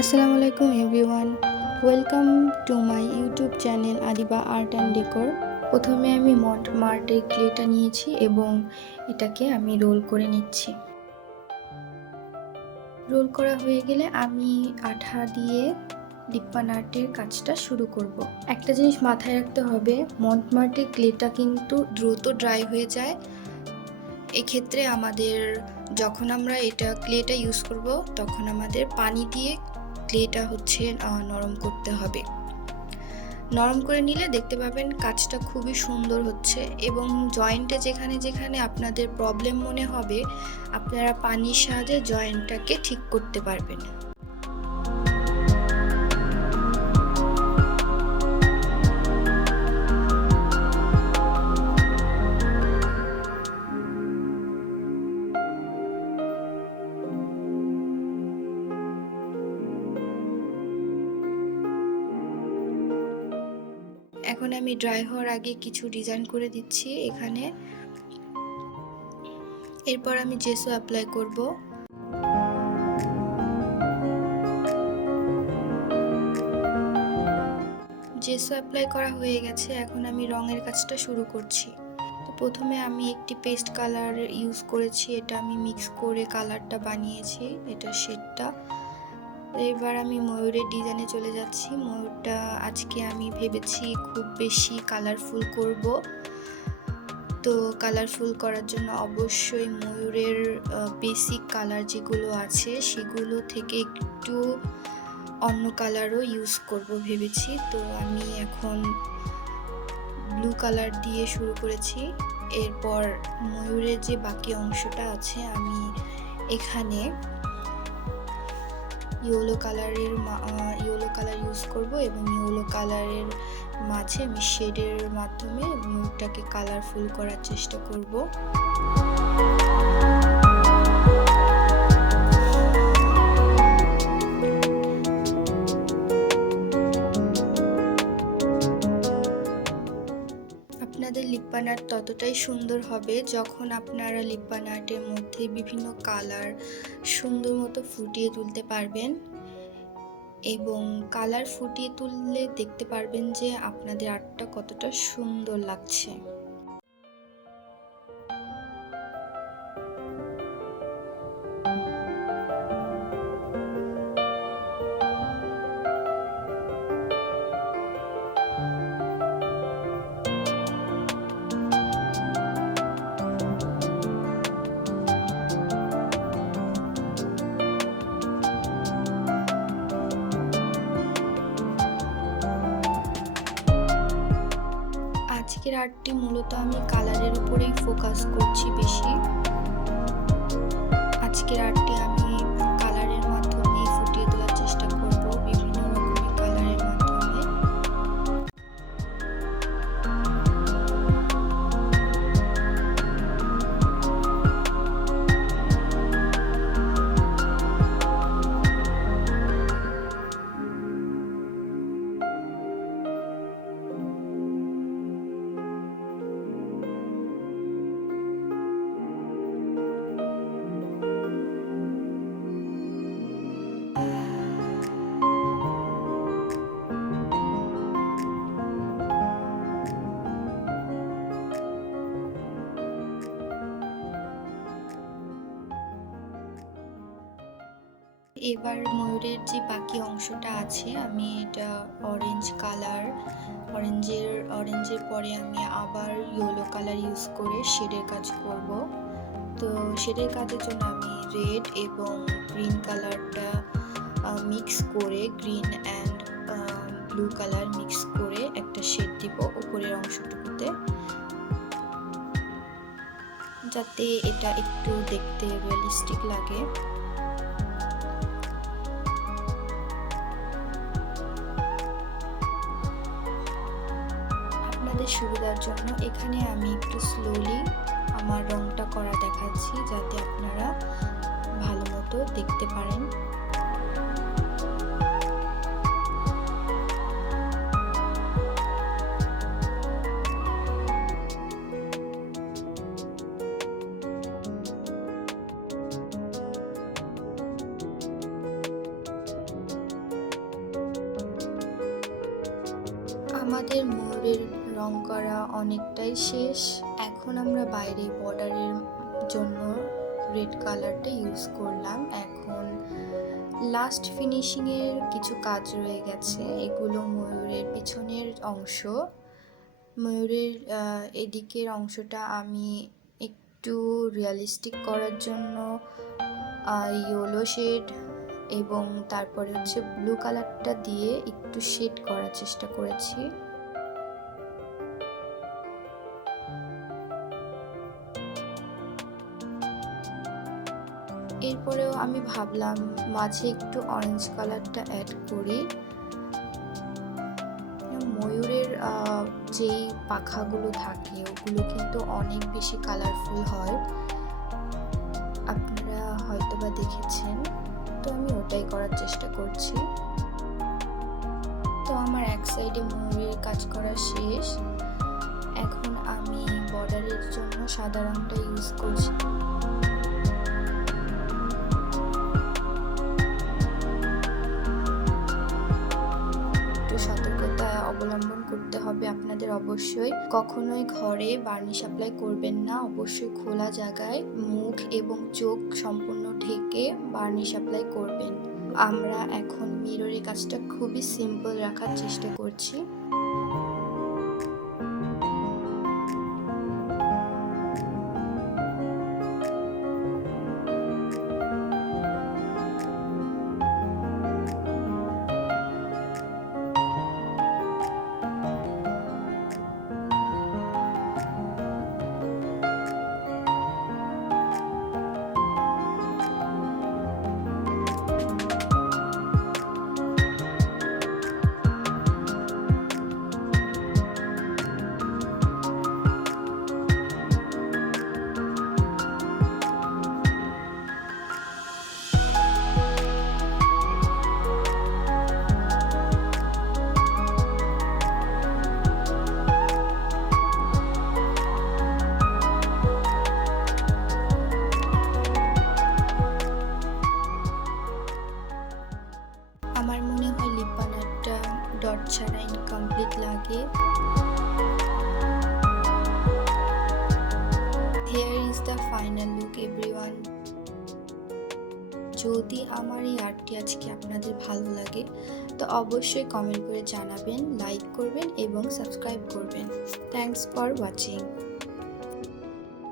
আসসালামু আলাইকুম everyone, welcome to my YouTube channel Adiba art and decor. প্রথমে আমি মন্টমার্টের ক্লেটা নিয়েছি এবং এটাকে আমি রোল করে নিচ্ছি। রোল করা হয়ে গেলে আমি আঠা দিয়ে লিপ্পান আর্টের কাজটা শুরু করব। একটা জিনিস মাথায় রাখতে হবে, মন্টমার্টের ক্লেটা কিন্তু দ্রুত ড্রাই হয়ে যায়। এক্ষেত্রে আমাদের যখন আমরা ক্লেটা ইউজ করব তখন আমাদের পানি দিয়ে ক্লেটা নরম করতে হবে। নরম করে নিলে দেখতে পাবেন কাজটা খুবই সুন্দর হচ্ছে এবং জয়েন্টে যেখানে যেখানে আপনাদের প্রবলেম মনে হবে আপনারা পানির সাহায্যে জয়েন্টটাকে ঠিক করতে পারবেন। এখন আমি ড্রাই হওয়ার আগে কিছু ডিজাইন করে দিচ্ছি এখানে। এরপর আমি জেসো অ্যাপ্লাই করব। জেসো অ্যাপ্লাই করা হয়ে গেছে, এখন আমি রঙের কাজটা শুরু করছি। তো প্রথমে আমি একটি পেস্ট কালার ইউজ করেছি, এটা আমি মিক্স করে কালারটা বানিয়েছি, এটা শেডটা। এবার আমি ময়ূরের ডিজাইনে চলে যাচ্ছি। ময়ূরটা আজকে আমি ভেবেছি খুব বেশি কালারফুল করব। তো কালারফুল করার জন্য অবশ্যই ময়ূরের বেসিক কালার যেগুলো আছে সেগুলো থেকে একটু অন্য কালারও ইউজ করব ভেবেছি। তো আমি এখন ব্লু কালার দিয়ে শুরু করেছি। এরপর ময়ূরের যে বাকি অংশটা আছে আমি এখানে ইয়েলো কালার ইউজ করব এবং ইয়েলো কালারের মাঝে আমি শেডের মাধ্যমে ময়ূরটাকে কালারফুল করার চেষ্টা করব। আপনাদের লিপ্পান আর্ট ততটাই সুন্দর হবে যখন আপনারা লিপ্পান আর্টের মধ্যে বিভিন্ন কালার সুন্দর মতো ফুটিয়ে তুলতে পারবেন এবং কালার ফুটিয়ে তুললে দেখতে পারবেন যে আপনাদের আর্টটা কতটা সুন্দর লাগছে। আজকের আর্টটি মূলত আমি কালারের উপরেই ফোকাস করছি বেশি। আজকের আর্টটি আমি কালারের মাধ্যমে ফুটিয়ে তোলার চেষ্টা করব, বিভিন্ন রকমের কালারের মাধ্যমে। এবার ময়ূরের যে বাকি অংশটা আছে আমি এটা অরেঞ্জের পরে আমি আবার ইয়েলো কালার ইউজ করে শেডের কাজ করব। তো শেডের কাজের জন্য আমি রেড এবং গ্রিন কালারটা মিক্স করে, green and blue colour mix করে একটা শেড দিব উপরের অংশটুকুতে, যাতে এটা একটু দেখতে রিয়েলিস্টিক লাগে। আপনাদের সুবিধার জন্য এখানে আমি একটু স্লোলি আমার রংটা করা দেখাচ্ছি যাতে আপনারা ভালো মতো দেখতে পারেন। আমাদের ময়ূরের রং করা অনেকটাই শেষ। এখন আমরা বাইরে বর্ডারের জন্য রেড কালারটা ইউজ করলাম। এখন লাস্ট ফিনিশিংয়ের কিছু কাজ রয়ে গেছে, এগুলো ময়ূরের পিছনের অংশ। ময়ূরের এদিকের অংশটা আমি একটু রিয়ালিস্টিক করার জন্য ইয়েলো শেড এবং তারপরে হচ্ছে ব্লু কালারটা দিয়ে একটু শেড করার চেষ্টা করেছি। এরপরেও আমি ভাবলাম মাঝে একটু অরেঞ্জ কালারটা অ্যাড করি। ময়ূরের যেই পাখাগুলো থাকে ওগুলো কিন্তু অনেক বেশি কালারফুল হয়, আপনারা হয়তোবা দেখেছেন, তো আমি ওটাই করার চেষ্টা করছি। তো আমার এক সাইডে ময়ূরের কাজ করা শেষ। এখন আমি বর্ডারের জন্য সাদা রংটা ইউজ করছি। সতর্কতা অবলম্বন করতে হবে আপনাদের অবশ্যই। কখনোই ঘরে বার্নিশ অ্যাপ্লাই করবেন না, অবশ্যই খোলা জায়গায় মুখ এবং চোখ সম্পূর্ণ ঢেকে বার্নিশ অ্যাপ্লাই করবেন। আমরা এখন মিররের কাজটা খুবই সিম্পল রাখার চেষ্টা করছি। আমার মনে হয় লিপ বানারটা ডট ছাড়া ইনকমপ্লিট লাগে। Here is the final look everyone. যদি আমার এই আর্টটি আজকে আপনাদের ভালো লাগে তো অবশ্যই কমেন্ট করে জানাবেন, লাইক করবেন এবং সাবস্ক্রাইব করবেন। Thanks for watching.